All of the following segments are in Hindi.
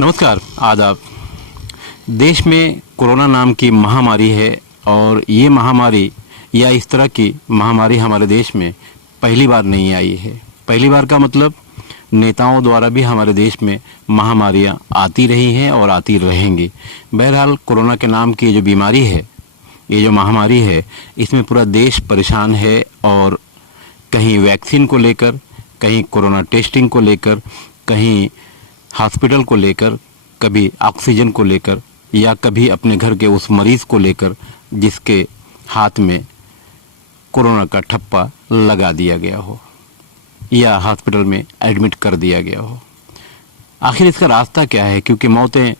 नमस्कार, आदाब। देश में कोरोना नाम की महामारी है और ये महामारी या इस तरह की महामारी हमारे देश में पहली बार नहीं आई है। पहली बार का मतलब नेताओं द्वारा भी हमारे देश में महामारियां आती रही हैं और आती रहेंगी। बहरहाल कोरोना के नाम की जो बीमारी है, ये जो महामारी है, इसमें पूरा देश परेशान है और कहीं वैक्सीन को लेकर, कहीं कोरोना टेस्टिंग को लेकर, कहीं हॉस्पिटल को लेकर, कभी ऑक्सीजन को लेकर, या कभी अपने घर के उस मरीज़ को लेकर जिसके हाथ में कोरोना का ठप्पा लगा दिया गया हो या हॉस्पिटल में एडमिट कर दिया गया हो। आखिर इसका रास्ता क्या है? क्योंकि मौतें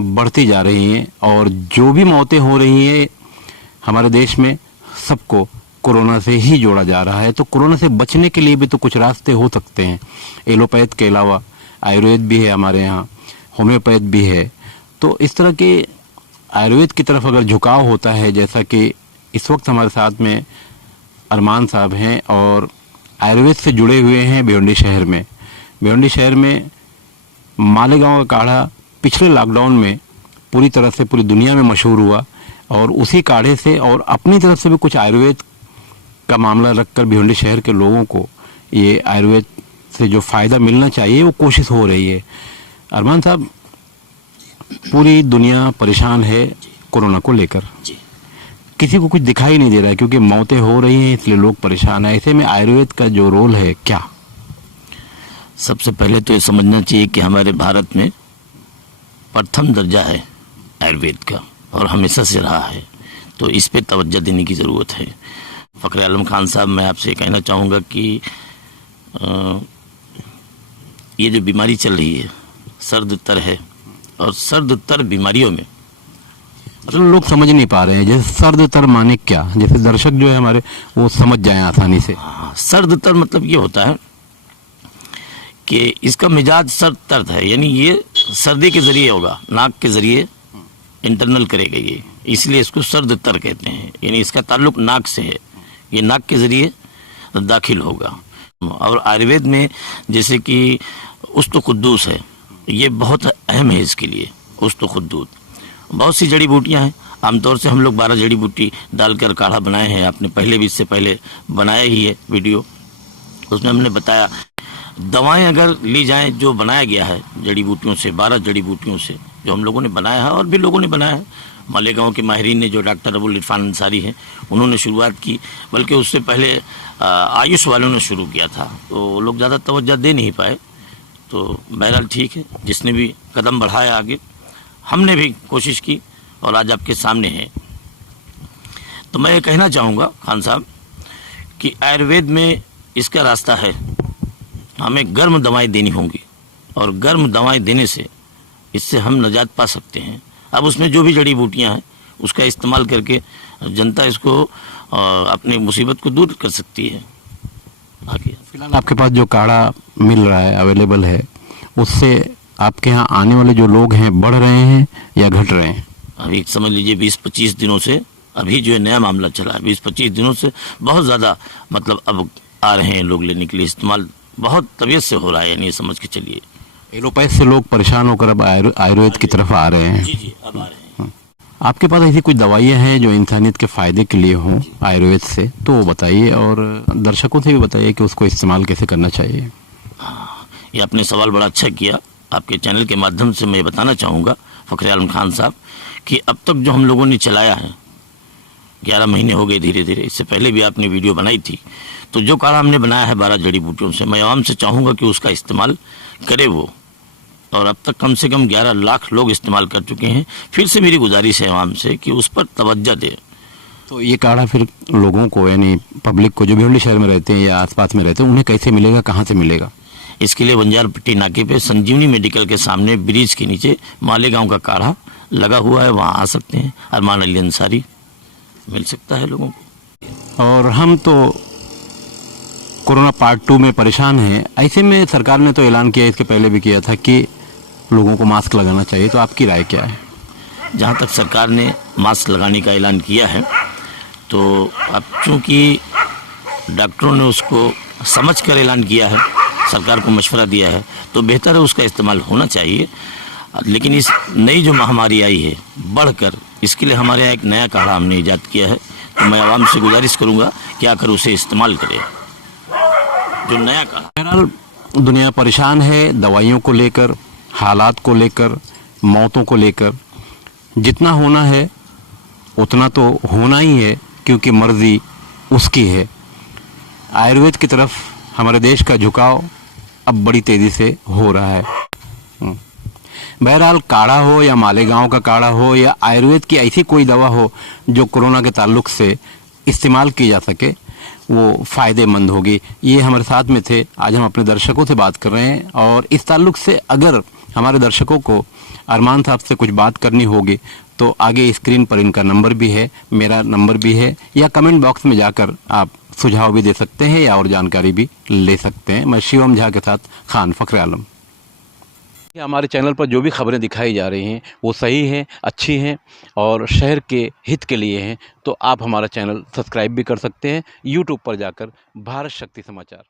बढ़ती जा रही हैं और जो भी मौतें हो रही हैं हमारे देश में सबको कोरोना से ही जोड़ा जा रहा है। तो कोरोना से बचने के लिए भी तो कुछ रास्ते हो सकते हैं। एलोपैथ के अलावा आयुर्वेद भी है हमारे यहाँ, होम्योपैथ भी है। तो इस तरह के आयुर्वेद की तरफ अगर झुकाव होता है, जैसा कि इस वक्त हमारे साथ में अरमान साहब हैं और आयुर्वेद से जुड़े हुए हैं भिवंडी शहर में। भिवंडी शहर में मालेगांव का काढ़ा पिछले लॉकडाउन में पूरी तरह से पूरी दुनिया में मशहूर हुआ और उसी काढ़े से और अपनी तरफ से भी कुछ आयुर्वेद का मामला रखकर भिवंडी शहर के लोगों को ये आयुर्वेद से जो फ़ायदा मिलना चाहिए वो कोशिश हो रही है। अरमान साहब, पूरी दुनिया परेशान है कोरोना को लेकर। किसी को कुछ दिखाई नहीं दे रहा है क्योंकि मौतें हो रही हैं, इसलिए लोग परेशान हैं। ऐसे में आयुर्वेद का जो रोल है क्या? सबसे पहले तो ये समझना चाहिए कि हमारे भारत में प्रथम दर्जा है आयुर्वेद का और हमेशा से रहा है, तो इस पे तवज्जो देने की ज़रूरत है। फ़खर आलम खान साहब, मैं आपसे कहना चाहूँगा कि ये जो बीमारी चल रही है सर्द उत्तर है और सर्द उत्तर बीमारियों में मतलब लोग समझ नहीं पा रहे हैं। जैसे सर्द तर माने क्या, जैसे दर्शक जो है हमारे वो समझ जाएं आसानी से। सर्द तर मतलब ये होता है कि इसका मिजाज सर्द तर्द है, यानी ये सर्दी के ज़रिए होगा, नाक के ज़रिए इंटरनल करेगा ये, इसलिए इसको सर्द तर कहते हैं। यानी इसका ताल्लुक नाक से है, ये नाक के ज़रिए दाखिल होगा। और आयुर्वेद में जैसे कि उस्त खुद्दूस है, ये बहुत अहम है इसके लिए। उस्त खुद्दूस बहुत सी जड़ी बूटियाँ हैं, आमतौर से हम लोग 12 जड़ी बूटी डालकर काढ़ा बनाए हैं। आपने पहले भी इससे पहले बनाया ही है वीडियो, उसमें हमने बताया दवाएं अगर ली जाएं जो बनाया गया है जड़ी बूटियों से, 12 जड़ी बूटियों से जो हम लोगों ने बनाया है और भी लोगों ने बनाया है। मालेगांव के माहिरीन ने, जो डॉक्टर अबुल इरफान अंसारी हैं, उन्होंने शुरुआत की, बल्कि उससे पहले आयुष वालों ने शुरू किया था, तो लोग ज़्यादा तवज्जो दे नहीं पाए। तो बहरहाल ठीक है, जिसने भी कदम बढ़ाया आगे, हमने भी कोशिश की और आज आपके सामने है। तो मैं ये कहना चाहूँगा खान साहब कि आयुर्वेद में इसका रास्ता है, हमें गर्म दवाएं देनी होंगी और गर्म दवाएं देने से इससे हम नजात पा सकते हैं। अब उसमें जो भी जड़ी बूटियां हैं उसका इस्तेमाल करके जनता इसको अपनी मुसीबत को दूर कर सकती है। आगे फिलहाल आपके पास जो काढ़ा मिल रहा है, अवेलेबल है, उससे आपके यहाँ आने वाले जो लोग हैं बढ़ रहे हैं या घट रहे हैं? अभी समझ लीजिए 20-25 दिनों से, अभी जो है नया मामला चला है, 20-25 दिनों से बहुत ज़्यादा मतलब अब आ रहे हैं लोग लेने के लिए। इस्तेमाल बहुत तबीयत से हो रहा है, यानी समझ के चलिए। एलोपैथ से लोग परेशान होकर अब आयुर्वेद की तरफ आ रहे हैं। जी, अब आ रहे हैं। आपके पास ऐसी कुछ दवाइयाँ हैं जो इंसानियत के फ़ायदे के लिए हों आयुर्वेद से, तो वो बताइए और दर्शकों से भी बताइए कि उसको इस्तेमाल कैसे करना चाहिए। ये आपने सवाल बड़ा अच्छा किया। आपके चैनल के माध्यम से मैं बताना चाहूँगा फ़खर आलम खान साहब कि अब तक जो हम लोगों ने चलाया है, 11 महीने हो गए धीरे धीरे, इससे पहले भी आपने वीडियो बनाई थी, तो जो काढ़ा हमने बनाया है 12 जड़ी बूटियों से, मैं आवाम से चाहूँगा कि उसका इस्तेमाल करे वो, और अब तक कम से कम 11 लाख लोग इस्तेमाल कर चुके हैं। फिर से मेरी गुजारिश है आवाम से कि उस पर तवज्जो दे। तो ये काढ़ा फिर लोगों को, यानी पब्लिक को, जो भिवंडी शहर में रहते हैं या आसपास में रहते हैं, उन्हें कैसे मिलेगा, कहाँ से मिलेगा? इसके लिए बंजारपट्टी नाके पे संजीवनी मेडिकल के सामने ब्रिज के नीचे मालेगांव का काढ़ा लगा हुआ है, वहाँ आ सकते हैं। अरमान अली अंसारी मिल सकता है लोगों को। और हम तो कोरोना पार्ट 2 में परेशान हैं। ऐसे में सरकार ने तो ऐलान किया, इसके पहले भी किया था कि लोगों को मास्क लगाना चाहिए, तो आपकी राय क्या है? जहाँ तक सरकार ने मास्क लगाने का ऐलान किया है, तो अब चूँकि डॉक्टरों ने उसको समझ कर ऐलान किया है, सरकार को मशवरा दिया है, तो बेहतर है उसका इस्तेमाल होना चाहिए। लेकिन इस नई जो महामारी आई है बढ़कर, इसके लिए हमारे यहाँ एक नया काढ़ा हमने ईजाद किया है। तो मैं आवाम से गुजारिश करूँगा कि आकर उसे इस्तेमाल करें, जो नया काढ़ा। बहरहाल दुनिया परेशान है दवाइयों को लेकर, हालात को लेकर, मौतों को लेकर। जितना होना है उतना तो होना ही है, क्योंकि मर्जी उसकी है। आयुर्वेद की तरफ हमारे देश का झुकाव अब बड़ी तेज़ी से हो रहा है। बहरहाल काढ़ा हो या मालेगांव का काढ़ा हो या आयुर्वेद की ऐसी कोई दवा हो जो कोरोना के ताल्लुक से इस्तेमाल की जा सके, वो फ़ायदेमंद होगी। ये हमारे साथ में थे। आज हम अपने दर्शकों से बात कर रहे हैं, और इस ताल्लुक से अगर हमारे दर्शकों को अरमान साहब से कुछ बात करनी होगी तो आगे स्क्रीन पर इनका नंबर भी है, मेरा नंबर भी है, या कमेंट बॉक्स में जाकर आप सुझाव भी दे सकते हैं या और जानकारी भी ले सकते हैं। मैं शिवम झा के साथ खान फखर आलम। हमारे चैनल पर जो भी खबरें दिखाई जा रही हैं वो सही हैं, अच्छी हैं और शहर के हित के लिए हैं, तो आप हमारा चैनल सब्सक्राइब भी कर सकते हैं यूट्यूब पर जाकर भारत शक्ति समाचार।